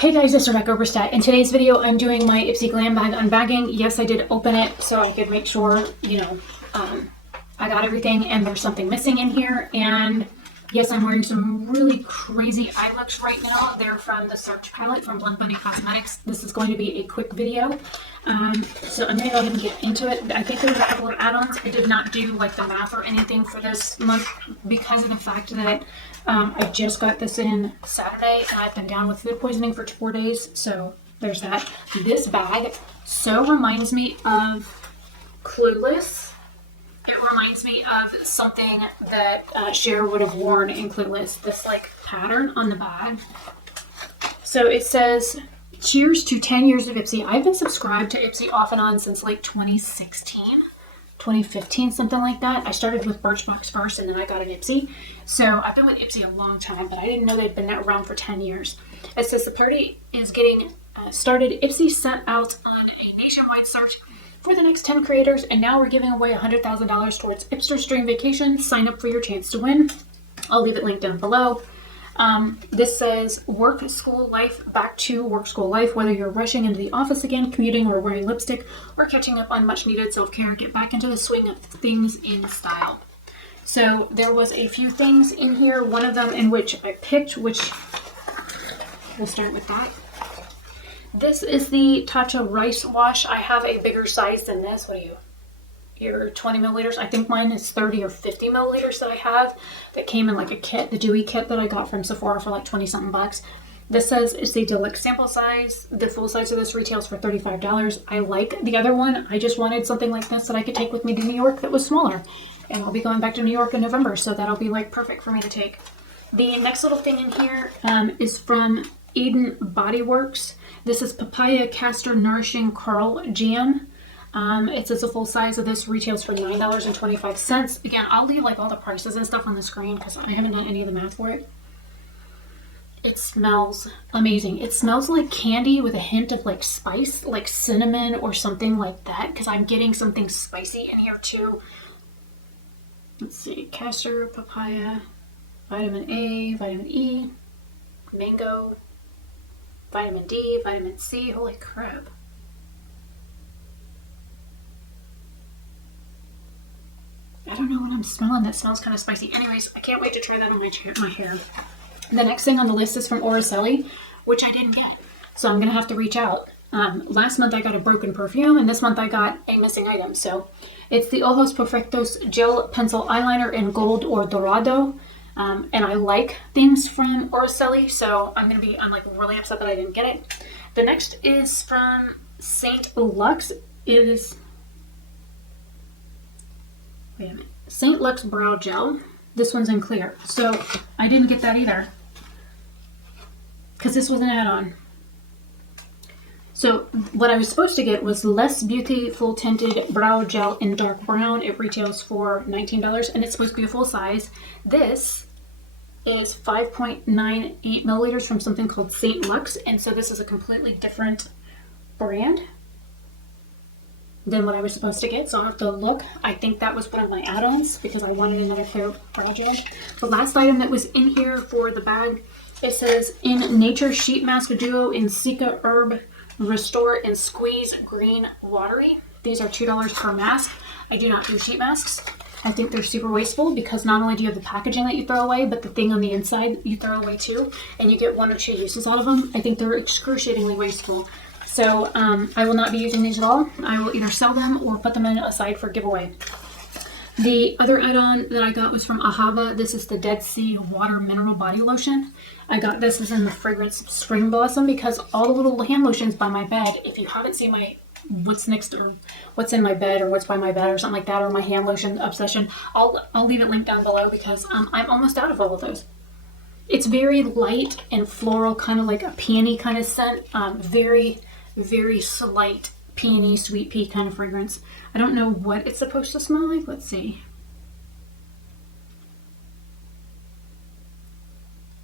Hey guys, it's Rebecca Oberstadt. In today's video, I'm doing my Ipsy Glambag Unbagging. Yes, I did open it so I could make sure, I got everything and there's something missing in here. And yes, I'm wearing some really crazy eye looks right now. They're from the Search palette from Blend Bunny Cosmetics. This is going to be a quick video. So I'm going to go ahead and get into it. I think there was a couple of add-ons. I did not do like the math or anything for this month because of the fact that I just got this in Saturday and I've been down with food poisoning for 4 days. So there's that. This bag so reminds me of Clueless. It reminds me of something that Cher would have worn in Clueless. This like pattern on the bag. So it says, cheers to 10 years of Ipsy. I've been subscribed to Ipsy off and on since like 2016, 2015, something like that. I started with Birchbox first and then I got an Ipsy. So I've been with Ipsy a long time, but I didn't know they'd been around for 10 years. It says the party is getting started. Ipsy sent out on a nationwide search for the next 10 creators, and now we're giving away $100,000 towards Ipster's Dream Vacation. Sign up for your chance to win. I'll leave it linked down below. This says work, school, life, back to work, school, life. Whether you're rushing into the office again, commuting, or wearing lipstick, or catching up on much needed self-care, get back into the swing of things in style. So there was a few things in here, one of them in which I picked, which we'll start with that. This is the Tatcha Rice Wash. I have a bigger size than this. What are you? You're 20 milliliters. I think mine is 30 or 50 milliliters that I have. That came in like a kit, the dewy kit that I got from Sephora for like 20 something bucks. This says it's the deluxe sample size. The full size of this retails for $35. I like the other one. I just wanted something like this that I could take with me to New York that was smaller. And I'll be going back to New York in November, so that'll be like perfect for me to take. The next little thing in here is from BODYWORKS. This is Papaya Castor Nourishing Curl Jam. It says the full size of this retails for $9.25. Again, I'll leave like all the prices and stuff on the screen because I haven't done any of the math for it. It smells amazing. It smells like candy with a hint of like spice, like cinnamon or something like that, because I'm getting something spicy in here too. Let's see, castor, papaya, vitamin A, vitamin E, mango, vitamin D, vitamin C. Holy crap. I don't know what I'm smelling. That smells kind of spicy. Anyways, I can't wait to try that on my hair. The next thing on the list is from ARACELI, which I didn't get. So I'm going to have to reach out. Last month I got a broken perfume, and this month I got a missing item. So it's the Ojos Perfectos Gel Pencil Eyeliner in Gold or Dorado. And I like things from ARACELI, so I'm like really upset that I didn't get it. The next is from St. Lux. It is, wait a minute, St. Lux Brow Gel. This one's in clear, so I didn't get that either because this was an add-on. So what I was supposed to get was Less Beautiful Tinted Brow Gel in dark brown. It retails for $19 and it's supposed to be a full size. This is 5.98 milliliters from something called St. Lux, and so this is a completely different brand than what I was supposed to get, so I'll have to look. I think that was one of my add-ons because I wanted another clear brow gel. The last item that was in here for the bag, it says ENATURE Sheet Mask Duo in Cica Herb Restore and Squeeze Green Watery. These are $2 per mask. I do not do sheet masks. I think they're super wasteful because not only do you have the packaging that you throw away, but the thing on the inside you throw away too, and you get 1 or 2 uses out of them. I think they're excruciatingly wasteful. So I will not be using these at all. I will either sell them or put them aside for giveaway. The other add-on that I got was from Ahava. This is the Dead Sea Water Mineral Body Lotion. I got this in the fragrance Spring Blossom because all the little hand lotions by my bed, if you haven't seen my what's next or what's in my bed or what's by my bed or something like that, or my hand lotion obsession, I'll leave it linked down below because I'm almost out of all of those. It's very light and floral, kind of like a peony kind of scent. Very, very slight peony, sweet pea kind of fragrance. I don't know what it's supposed to smell like. Let's see.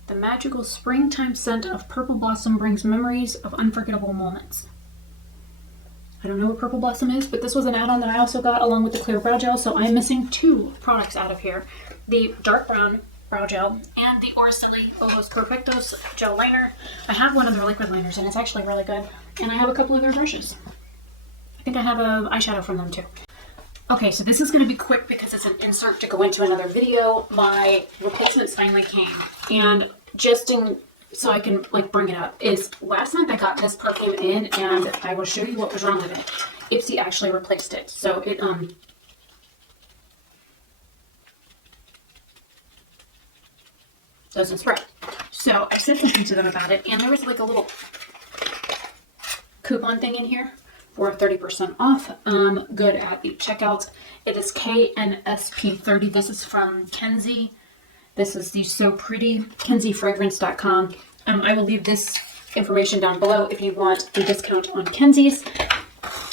The magical springtime scent of purple blossom brings memories of unforgettable moments. I don't know what purple blossom is, but this was an add-on that I also got along with the clear brow gel, so I'm missing 2 products out of here. The dark brown Brow Gel and the ARACELI Ojos Perfectos Gel Liner. I have one of their liquid liners and it's actually really good. And I have a couple of their brushes. I think I have an eyeshadow from them too. Okay, so this is going to be quick because it's an insert to go into another video. My replacements finally came, and so I can like bring it up, is last month I got this perfume in, and I will show you what was wrong with it. Ipsy actually replaced it, so it doesn't spray. So I said something to them about it, and there was like a little coupon thing in here for 30% off. Good at the checkout. It is KNSP30. This is from Kenzie. This is the So Pretty, KenzieFragrance.com. I will leave this information down below if you want a discount on Kenzie's.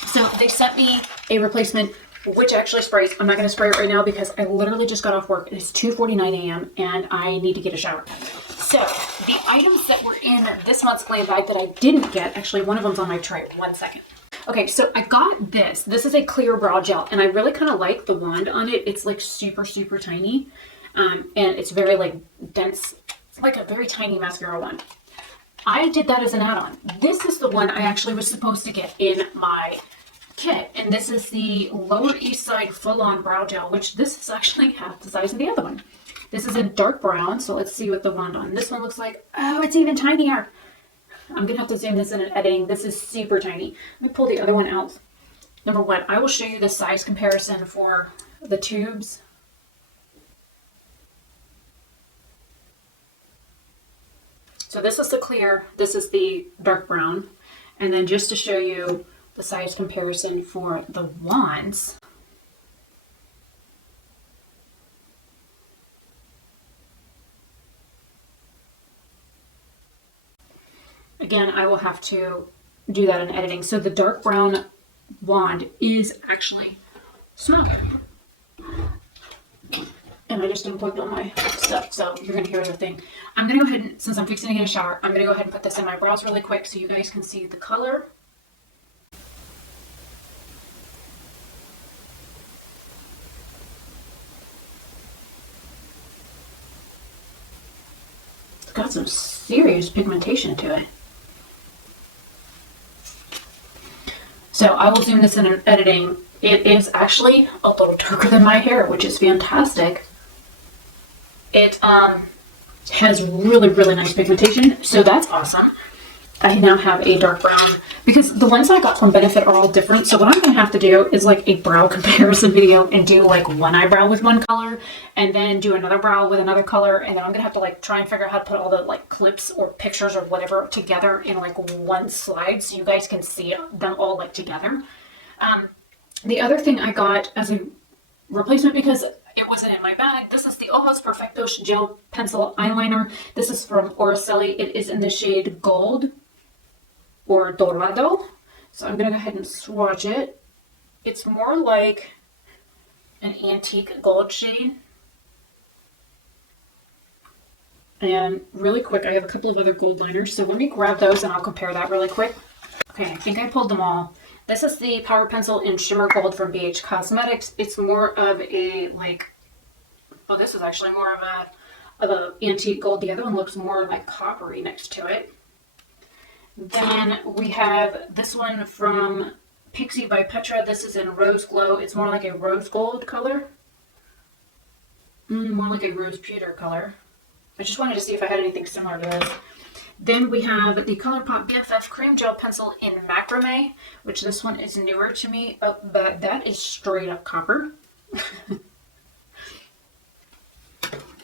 So they sent me a replacement, which actually sprays. I'm not going to spray it right now because I literally just got off work. It's 2:49 a.m. and I need to get a shower. So the items that were in this month's glam bag that I didn't get, actually one of them's on my tray. 1 second. Okay, so I got this. This is a clear brow gel, and I really kind of like the wand on it. It's like super, super tiny, and it's very like dense. It's like a very tiny mascara wand. I did that as an add-on. This is the one I actually was supposed to get in my kit, and this is the Lower East Side Full-On Brow Gel, which this is actually half the size of the other one. This is a dark brown, so let's see what the wand on this one looks like. Oh, it's even tinier. I'm going to have to zoom this in editing. This is super tiny. Let me pull the other one out. Number one, I will show you the size comparison for the tubes. So this is the clear, this is the dark brown. And then just to show you the size comparison for the wands. Again, I will have to do that in editing. So the dark brown wand is actually smaller. And I just unplugged all my stuff, so you're going to hear everything. I'm going to go ahead and, since I'm fixing to get a shower, I'm going to go ahead and put this in my brows really quick so you guys can see the color. It's got some serious pigmentation to it. So I will zoom this in editing. It is actually a little darker than my hair, which is fantastic. It has really, really nice pigmentation, so that's awesome. I now have a dark brown, because the ones I got from Benefit are all different, so what I'm going to have to do is like a brow comparison video and do like one eyebrow with one color, and then do another brow with another color, and then I'm going to have to like try and figure out how to put all the like clips or pictures or whatever together in like one slide so you guys can see them all like together. The other thing I got as a replacement, because it wasn't in my bag, this is the Ojos Perfectos Gel Pencil Eyeliner. This is from ARACELI. It is in the shade Gold or Dorado. So I'm going to go ahead and swatch it. It's more like an antique gold shade. And really quick, I have a couple of other gold liners. So let me grab those and I'll compare that really quick. Okay, I think I pulled them all. This is the Power Pencil in Shimmer Gold from BH Cosmetics. It's more of a like, oh, this is actually more of a antique gold. The other one looks more like coppery next to it. Then we have this one from Pixie by Petra. This is in Rose Glow. It's more like a rose gold color. More like a rose pewter color. I just wanted to see if I had anything similar to this. Then we have the ColourPop BFF Cream Gel Pencil in Macrame, which this one is newer to me, but that is straight up copper.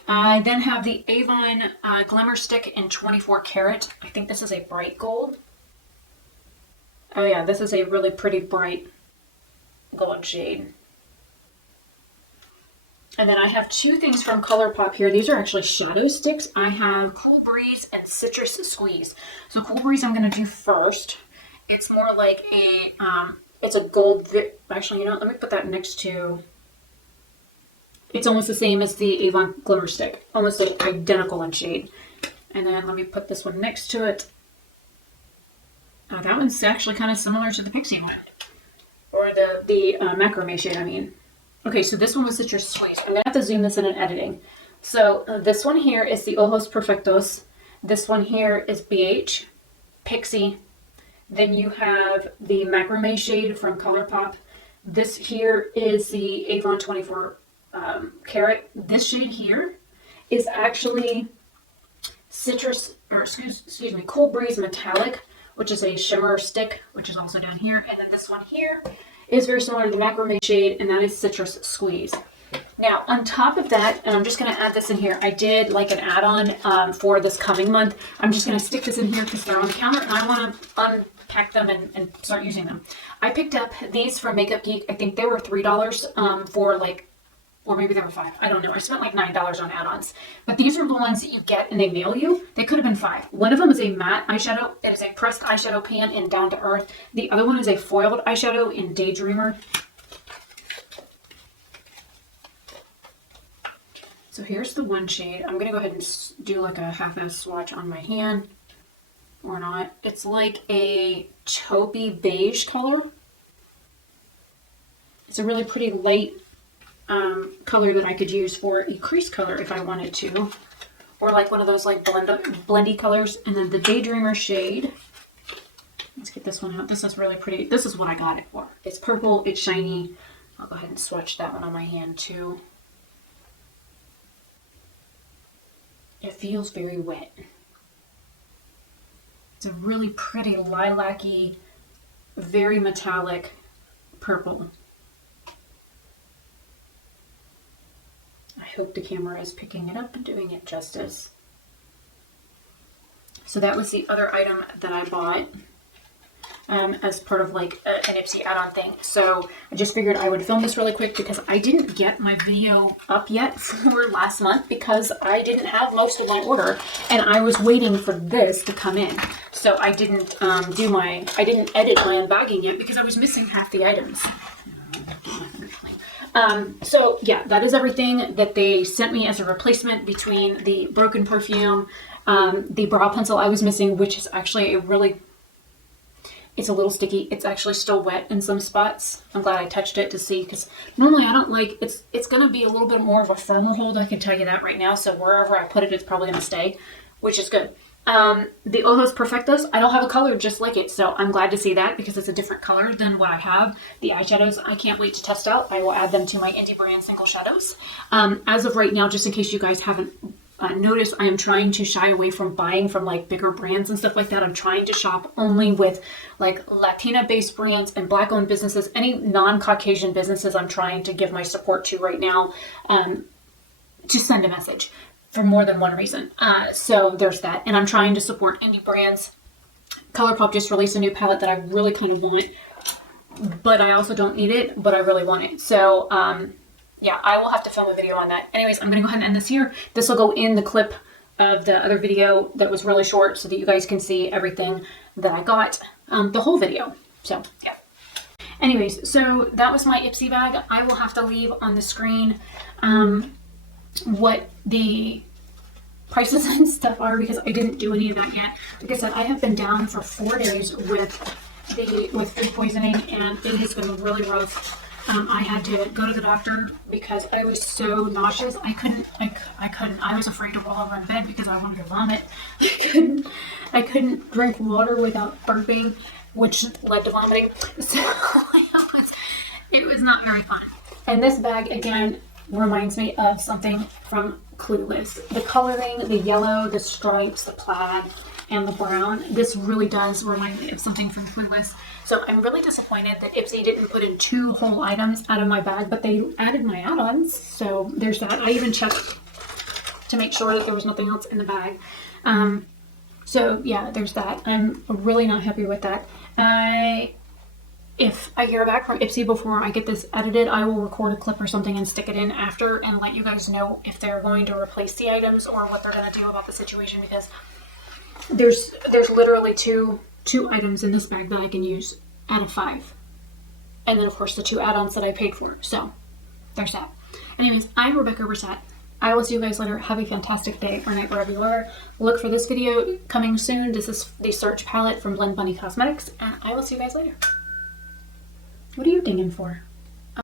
I then have the Avon Glimmer Stick in 24 karat. I think this is a bright gold. Oh yeah, this is a really pretty bright gold shade. And then I have two things from ColourPop here. These are actually shadow sticks. I have Cool Breeze and Citrus Squeeze. So Cool Breeze I'm going to do first. It's more like a, it's a gold, actually, you know, let me put that next to, it's almost the same as the Avon Glimmer Stick. Almost identical in shade. And then let me put this one next to it. That one's actually kind of similar to the Pixie one. Or the Macrame shade, I mean. Okay, so this one was Citrus Squeeze. I'm going to have to zoom this in editing. So this one here is the Ojos Perfectos. This one here is BH, Pixie. Then you have the Macrame shade from ColourPop. This here is the Avon 24 Carat. This shade here is actually citrus, or excuse me, Cool Breeze Metallic, which is a shimmer stick, which is also down here. And then this one here is very similar to the Macrame shade, and that is Citrus Squeeze. Now, on top of that, and I'm just going to add this in here, I did like an add-on for this coming month. I'm just going to stick this in here because they're on the counter, and I want to unpack them and start using them. I picked up these from Makeup Geek. I think they were $3 for like, or maybe they were $5. I don't know. I spent like $9 on add-ons. But these are the ones that you get and they mail you. They could have been $5. One of them is a matte eyeshadow. It is a pressed eyeshadow pan in Down to Earth. The other one is a foiled eyeshadow in Daydreamer. So here's the one shade. I'm going to go ahead and do like a half-ass swatch on my hand. Or not. It's like a taupey beige color. It's a really pretty light color that I could use for a crease color if I wanted to. Or like one of those like blendy colors. And then the Daydreamer shade. Let's get this one out. This is really pretty. This is what I got it for. It's purple. It's shiny. I'll go ahead and swatch that one on my hand too. It feels very wet. It's a really pretty lilac-y, very metallic purple. I hope the camera is picking it up and doing it justice. So that was the other item that I bought as part of like an Ipsy add-on thing. So I just figured I would film this really quick because I didn't get my video up yet for last month because I didn't have most of my order and I was waiting for this to come in. So I didn't I didn't edit my unbagging yet because I was missing half the items. So yeah, that is everything that they sent me as a replacement between the broken perfume, the brow pencil I was missing, which is actually it's a little sticky. It's actually still wet in some spots. I'm glad I touched it to see because normally I don't like, it's going to be a little bit more of a firmer hold. I can tell you that right now. So wherever I put it, it's probably going to stay, which is good. The Ojos Perfectos, I don't have a color just like it. So I'm glad to see that because it's a different color than what I have. The eyeshadows, I can't wait to test out. I will add them to my indie brand single shadows. As of right now, just in case you guys haven't notice, I am trying to shy away from buying from like bigger brands and stuff like that. I'm trying to shop only with like Latina based brands and black owned businesses. Any non-Caucasian businesses I'm trying to give my support to right now, to send a message for more than one reason. So there's that. And I'm trying to support indie brands. ColourPop just released a new palette that I really kind of want, but I also don't need it, but I really want it. So yeah, I will have to film a video on that. Anyways, I'm going to go ahead and end this here. This will go in the clip of the other video that was really short so that you guys can see everything that I got, the whole video. So, yeah. Anyways, so that was my Ipsy bag. I will have to leave on the screen what the prices and stuff are because I didn't do any of that yet. Like I said, I have been down for 4 days with food poisoning and it has been really rough. I had to go to the doctor because I was so nauseous. I couldn't. I was afraid to roll over in bed because I wanted to vomit. I couldn't drink water without burping, which led to vomiting. So it was not very fun. And this bag again reminds me of something from Clueless. The coloring, the yellow, the stripes, the plaid, and the brown. This really does remind me of something from Clueless. So I'm really disappointed that Ipsy didn't put in 2 whole items out of my bag, but they added my add-ons. So there's that. I even checked to make sure that there was nothing else in the bag. So yeah, there's that. I'm really not happy with that. If I hear back from Ipsy before I get this edited, I will record a clip or something and stick it in after and let you guys know if they're going to replace the items or what they're going to do about the situation because there's literally two items in this bag that I can use out of 5. And then of course the 2 add-ons that I paid for. So there's that. Anyways, I'm Rebecca Oberstadt. I will see you guys later. Have a fantastic day or night wherever you are. Look for this video coming soon. This is the Search palette from Blend Bunny Cosmetics. And I will see you guys later. What are you dinging for?